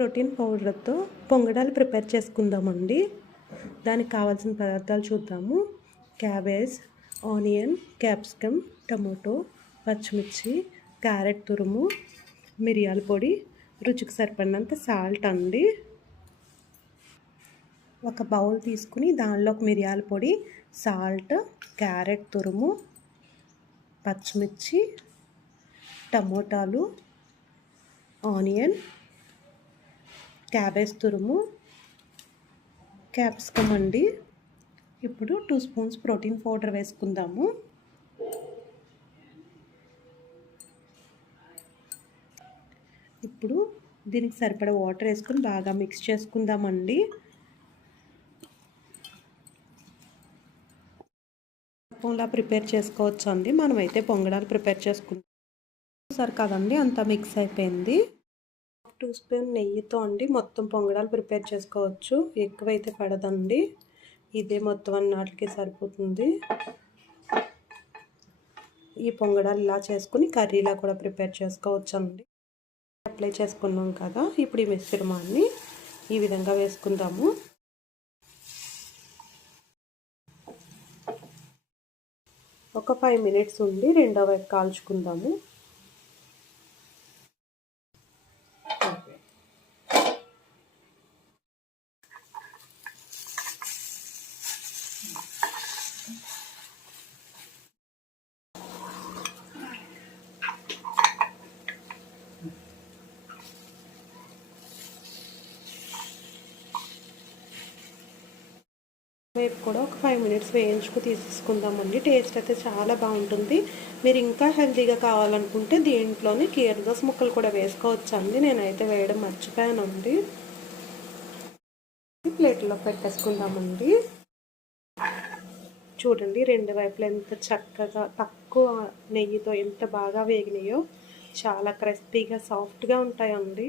Protein పౌడర్తో పొంగడాలు prepare చేసుకుందామండి. దానికి కావాల్సిన పదార్థాలు చూద్దాము. క్యాబేజ్, ఆనియన్, క్యాప్సికమ్, టమోటో, పచ్చిమిర్చి, క్యారెట్ తురుము, మిరియాల పొడి, రుచికి సరిపడినంత సాల్ట్ అండి. ఒక బౌల్ తీసుకుని దానిలోకి మిరియాల పొడి, సాల్ట్, క్యారెట్ తురుము, పచ్చిమిర్చి, టమోటాలు, ఆనియన్, క్యాబేజ్ తురుము, క్యాప్సికమ్ అండి. ఇప్పుడు 2 స్పూన్స్ ప్రోటీన్ పౌడర్ వేసుకుందాము. ఇప్పుడు దీనికి సరిపడా వాటర్ వేసుకుని బాగా మిక్స్ చేసుకుందామండి. ఇలా ప్రిపేర్ చేసుకోవచ్చు అండి. మనమైతే పొంగడాలు ప్రిపేర్ చేసుకుంటాం సరే కదండి. అంతా మిక్స్ అయిపోయింది. 2 స్పూన్ నెయ్యితో అండి మొత్తం పొంగడాలు ప్రిపేర్ చేసుకోవచ్చు. ఎక్కువైతే పడదండి. ఇదే మొత్తం అన్నిటికి సరిపోతుంది. ఈ పొంగడాలు ఇలా చేసుకుని కర్రీలా కూడా ప్రిపేర్ చేసుకోవచ్చు అండి. అప్లై చేసుకున్నాం కదా. ఇప్పుడు ఈ మిశ్రమాన్ని ఈ విధంగా వేసుకుందాము. ఒక 5 మినిట్స్ ఉండి రెండో వైపు కాల్చుకుందాము. వైపు కూడా ఒక 5 మినిట్స్ వేయించుకు తీసేసుకుందామండి. టేస్ట్ అయితే చాలా బాగుంటుంది. మీరు ఇంకా హెల్తీగా కావాలనుకుంటే దీంట్లోనే కీరదోస ముక్కలు కూడా వేసుకోవచ్చు అండి. నేనైతే వేయడం మర్చిపోయానండి. ప్లేట్లో పెట్టేసుకుందామండి. చూడండి రెండు వైపులు ఎంత చక్కగా తక్కువ నెయ్యితో ఎంత బాగా వేగినాయో. చాలా క్రిస్పీగా సాఫ్ట్గా ఉంటాయండి.